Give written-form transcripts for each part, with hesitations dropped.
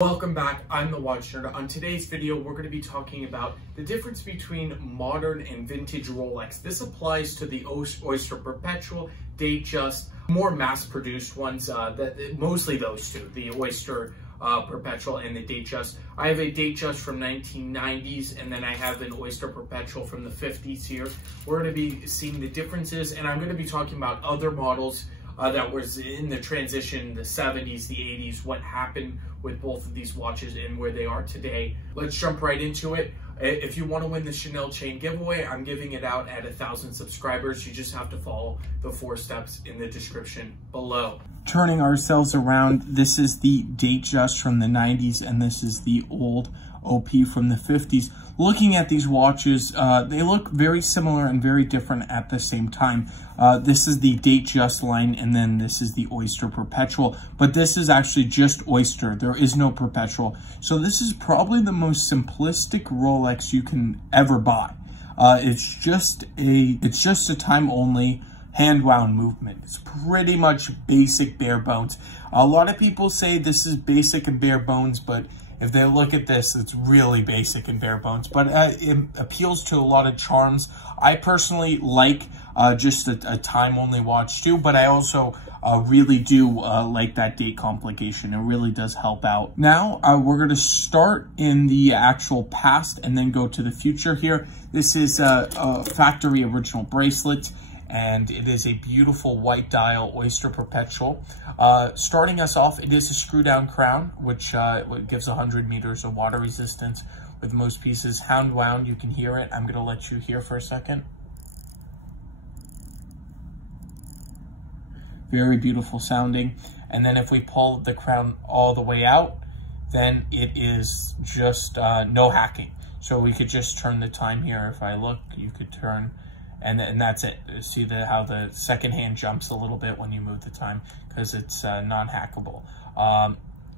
Welcome back, I'm the Watch Nerd. On today's video, we're going to be talking about the difference between modern and vintage Rolex. This applies to the Oyster Perpetual, Datejust, more mass-produced ones, mostly those two, the Oyster Perpetual and the Datejust. I have a Datejust from 1990s, and then I have an Oyster Perpetual from the 50s here. We're going to be seeing the differences, and I'm going to be talking about other models that was in the transition, the 70s, the 80s, what happened with both of these watches and where they are today. Let's jump right into it. If you want to win the Chanel chain giveaway, I'm giving it out at 1,000 subscribers. You just have to follow the 4 steps in the description below. Turning ourselves around, this is the Datejust from the 90s, and this is the old OP from the 50s. Looking at these watches, they look very similar and very different at the same time. This is the Datejust line, and then this is the Oyster Perpetual, but this is actually just Oyster. There is no Perpetual. So this is probably the most simplistic Rolex you can ever buy. It's just a time-only hand-wound movement. It's pretty much basic bare bones. A lot of people say this is basic and bare bones, but if they look at this, it's really basic and bare bones, but it appeals to a lot of charms. I personally like just a time-only watch too, but I also really do like that date complication. It really does help out. Now, we're going to start in the actual past and then go to the future here. This is a factory original bracelet, and it is a beautiful white dial Oyster Perpetual. Starting us off, it is a screw down crown, which gives 100 meters of water resistance with most pieces. Hound wound, you can hear it. I'm gonna let you hear for a second. Very beautiful sounding. And then if we pull the crown all the way out, then it is just no hacking. So we could just turn the time here. If I look, you could turn, and that's it. See how the second hand jumps a little bit when you move the time, because it's non-hackable.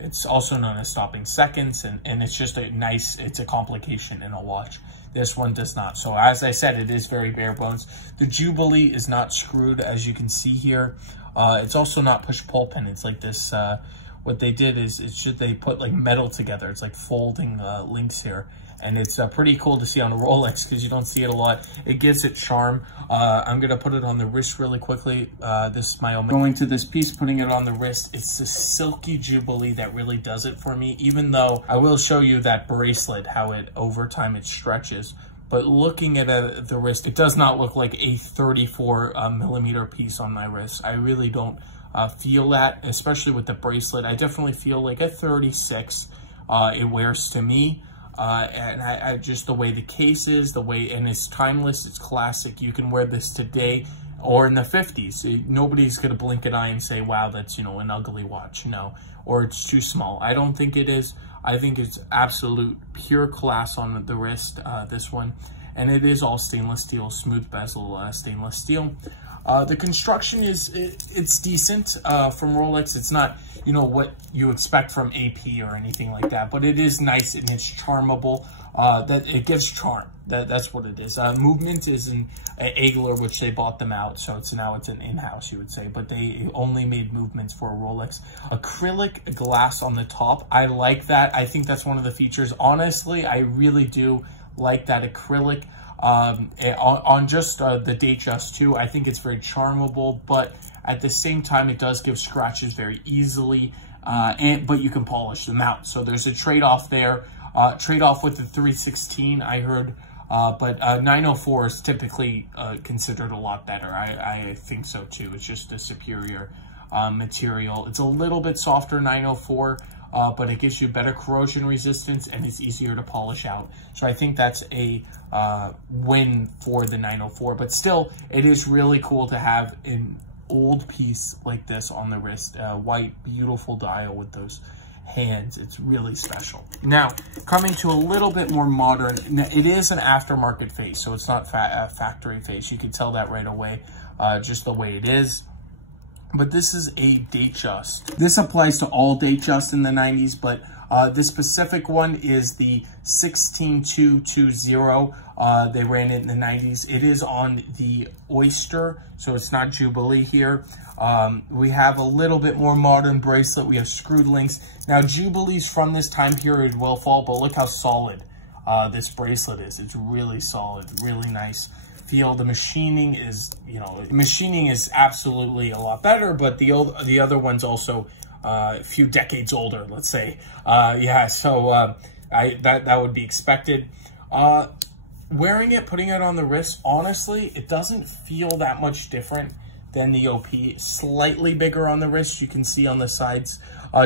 It's also known as stopping seconds, and it's just it's a complication in a watch. This one does not. So as I said, it is very bare bones. The Jubilee is not screwed, as you can see here. It's also not push-pull pin. It's like this, what they did is they put like metal together. It's like folding links here. And it's pretty cool to see on a Rolex because you don't see it a lot. It gives it charm. I'm going to put it on the wrist really quickly. This is my own. Going to this piece, putting it on the wrist. It's the silky Jubilee that really does it for me, even though I will show you that bracelet, how it over time it stretches. But looking at the wrist, it does not look like a 34 millimeter piece on my wrist. I really don't feel that, especially with the bracelet. I definitely feel like a 36 it wears to me. And I just the way the case is, and it's timeless, it's classic. You can wear this today or in the 50s. Nobody's going to blink an eye and say, wow, that's, an ugly watch. No, or it's too small. I don't think it is. I think it's absolute pure class on the wrist, this one. And it is all stainless steel, smooth bezel stainless steel. The construction it's decent from Rolex. It's not, what you expect from AP or anything like that, but it is nice and it's charmable. That it gives charm. That's what it is. Movement is an Agler, which they bought them out, so now it's an in-house, you would say, but they only made movements for a Rolex. Acrylic glass on the top. I like that. I think that's one of the features. Honestly, I really do like that acrylic. On just the Datejust too, I think it's very charmable, but at the same time, it does give scratches very easily, but you can polish them out. So there's a trade-off there. Trade-off with the 316, I heard, but 904 is typically considered a lot better. I think so too. It's just a superior material. It's a little bit softer, 904. But it gives you better corrosion resistance and it's easier to polish out. So I think that's a win for the 904. But still, it is really cool to have an old piece like this on the wrist. White, beautiful dial with those hands. It's really special. Now, coming to a little bit more modern, it is an aftermarket face, so it's not a factory face. You can tell that right away, just the way it is. But this is a Datejust. This applies to all Datejust in the 90s, but This specific one is the 16220. They ran it in the 90s. It is on the Oyster, so it's not Jubilee here. We have a little bit more modern bracelet. We have screwed links. Now, Jubilees from this time period will fall, but look how solid this bracelet is. It's really solid, really nice feel. The machining is, machining is absolutely a lot better, but the other one's also a few decades older, let's say. Yeah, so that would be expected. Wearing it, putting it on the wrist, honestly, it doesn't feel that much different than the OP. Slightly bigger on the wrist, you can see on the sides.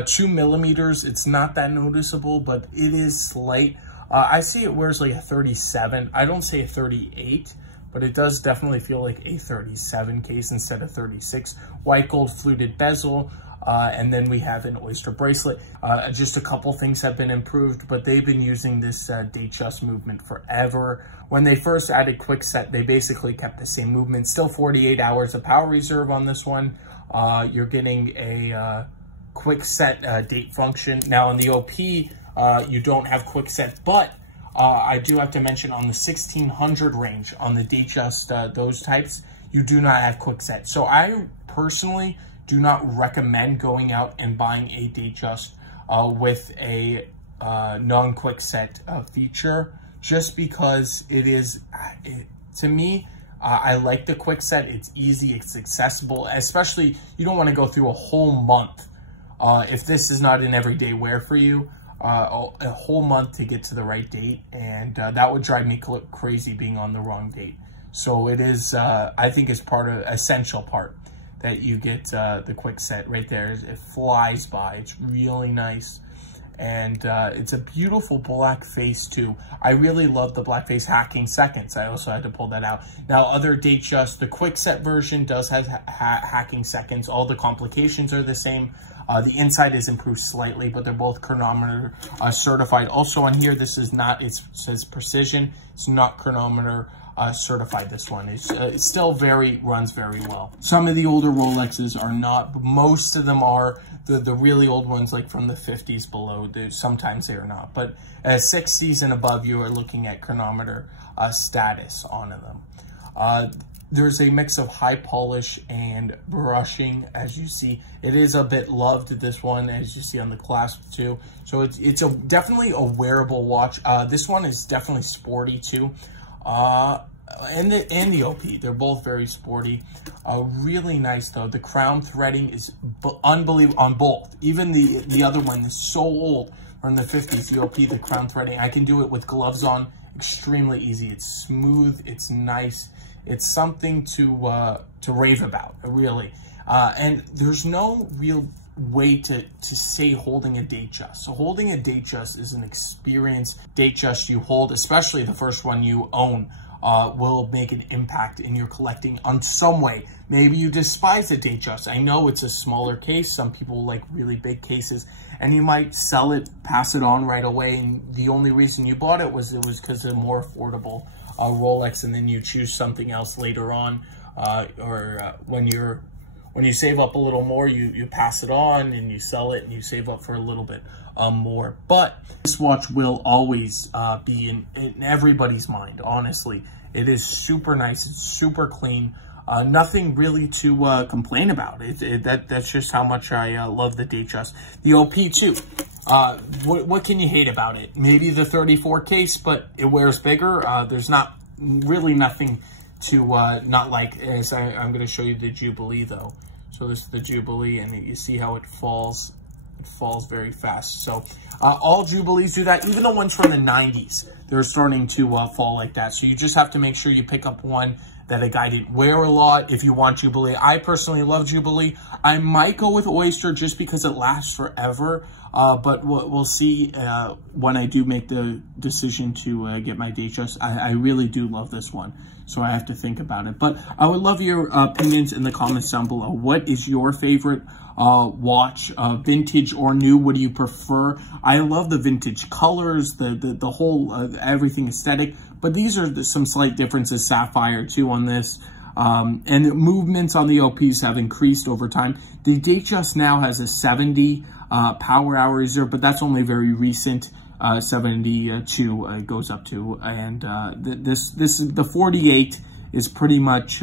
2 millimeters, it's not that noticeable, but it is slight. I see it wears like a 37. I don't say a 38, but it does definitely feel like a 37 case instead of 36. White gold fluted bezel. And then we have an Oyster bracelet. Just a couple things have been improved, but they've been using this Datejust movement forever. When they first added quick set, they basically kept the same movement. Still 48 hours of power reserve on this one. You're getting a quick set date function. Now on the OP, you don't have quick set, but I do have to mention on the 1600 range, on the Datejust, those types, you do not have quick set. So I personally do not recommend going out and buying a Datejust with a non-quick set feature, just because to me, I like the quick set. It's easy, it's accessible, especially you don't want to go through a whole month. If this is not an everyday wear for you, a whole month to get to the right date, and that would drive me crazy being on the wrong date. So it is, I think it's essential part that you get the quick set right there. It flies by. It's really nice. And it's a beautiful black face too. I really love the black face hacking seconds. I also had to pull that out. Now, other Datejust, the quick set version does have hacking seconds. All the complications are the same. The inside is improved slightly, but they're both chronometer certified. Also on here, this is not, it says precision. It's not chronometer certified, this one. It still runs very well. Some of the older Rolexes are not, but most of them are. The really old ones, like from the 50s below, sometimes they are not. But 60s and above, you are looking at chronometer status on them. There's a mix of high polish and brushing, as you see. It is a bit loved, this one, as you see on the clasp too. So it's definitely a wearable watch. This one is definitely sporty too. And the OP, they're both very sporty. Really nice though. The crown threading is unbelievable on both. Even the other one is so old, from the 50s. The OP, the crown threading, I can do it with gloves on. Extremely easy. It's smooth. It's nice. It's something to rave about, really. And there's no real way to say holding a Datejust. So holding a Datejust is an experience. Datejust you hold, especially the first one you own, will make an impact in your collecting on some way. Maybe you despise a Datejust. I know it's a smaller case. Some people like really big cases, and you might sell it, pass it on right away, and the only reason you bought it was because of a more affordable Rolex, and then you choose something else later on, when you save up a little more, you pass it on and you sell it and you save up for a little bit more. But this watch will always be in everybody's mind, honestly. It is super nice. It's super clean. Nothing really to complain about. That's just how much I love the Datejust. The OP too. What can you hate about it? Maybe the 34 case, but it wears bigger. There's not really nothing to not like. As I'm going to show you the Jubilee though. So this is the Jubilee, and you see how it falls. It falls very fast. So all Jubilees do that. Even the ones from the 90s, they're starting to fall like that. So you just have to make sure you pick up one that a guy didn't wear a lot if you want Jubilee. I personally love Jubilee. I might go with Oyster just because it lasts forever. But we'll see when I do make the decision to get my Datejust. I really do love this one, so I have to think about it. But I would love your opinions in the comments down below. What is your favorite watch, vintage or new? What do you prefer? I love the vintage colors, the whole everything aesthetic. But these are some slight differences. Sapphire too on this. And the movements on the OPs have increased over time. The Datejust now has a 70 power hour is there, but that's only very recent. 72 it goes up to, and the 48 is pretty much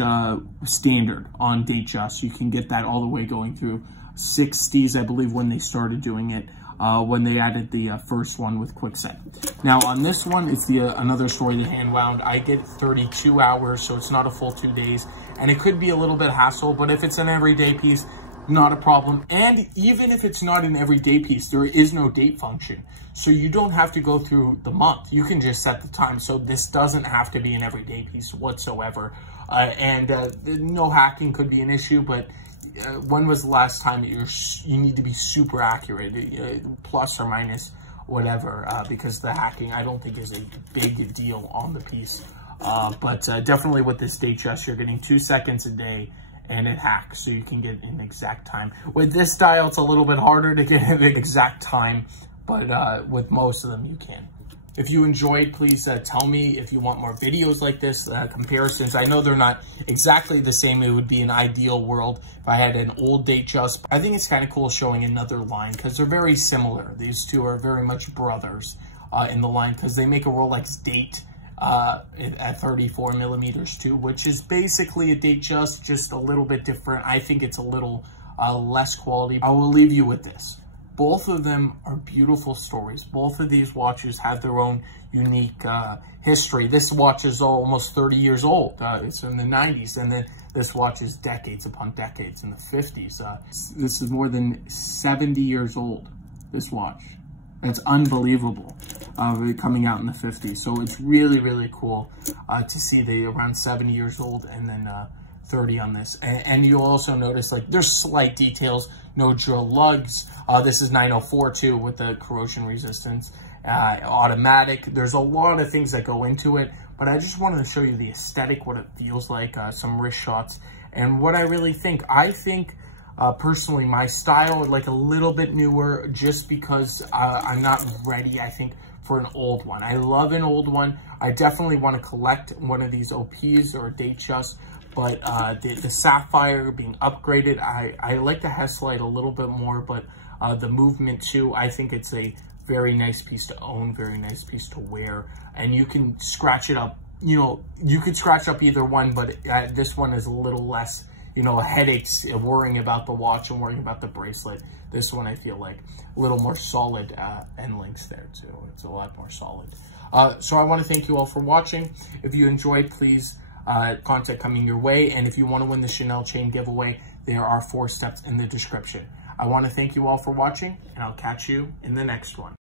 standard on Datejust. You can get that all the way going through 60s, I believe, when they started doing it, when they added the first one with quickset. Now on this one, it's another story, the hand wound. I get 32 hours, so it's not a full 2 days, and it could be a little bit hassle, but if it's an everyday piece, not a problem. And even if it's not an everyday piece, there is no date function. So you don't have to go through the month. You can just set the time. So this doesn't have to be an everyday piece whatsoever. No hacking could be an issue, but when was the last time you need to be super accurate, plus or minus whatever, because the hacking I don't think is a big deal on the piece. But definitely with this Datejust, you're getting 2 seconds a day, and it hacks, so you can get an exact time. With this dial, it's a little bit harder to get an exact time, but with most of them, you can. If you enjoyed, please tell me if you want more videos like this, comparisons. I know they're not exactly the same. It would be an ideal world if I had an old Datejust. I think it's kind of cool showing another line because they're very similar. These two are very much brothers in the line because they make a Rolex date at 34 millimeters too, which is basically a Datejust, just a little bit different. I think it's a little less quality. I will leave you with this. Both of them are beautiful stories. Both of these watches have their own unique history. This watch is almost 30 years old. It's in the 90s, and then this watch is decades upon decades in the 50s. This is more than 70 years old, this watch. It's unbelievable, coming out in the 50s. So it's really, really cool to see the around 70 years old and then 30 on this. And you'll also notice, like, there's slight details, no drill lugs. This is 904 too with the corrosion resistance, automatic. There's a lot of things that go into it, but I just wanted to show you the aesthetic, what it feels like, some wrist shots, and what I really think. I think, personally, my style would like a little bit newer just because I'm not ready, I think, for an old one. I love an old one. I definitely want to collect one of these OPs or Datejust, but the Sapphire being upgraded, I like the Heslite a little bit more, but the movement too, I think it's a very nice piece to own, very nice piece to wear, and you can scratch it up. You know, you could scratch up either one, but this one is a little less, you know, headaches worrying about the watch and worrying about the bracelet. This one, I feel like a little more solid end links there too. It's a lot more solid. So I want to thank you all for watching. If you enjoyed, please content coming your way. And if you want to win the Chanel chain giveaway, there are 4 steps in the description. I want to thank you all for watching, and I'll catch you in the next one.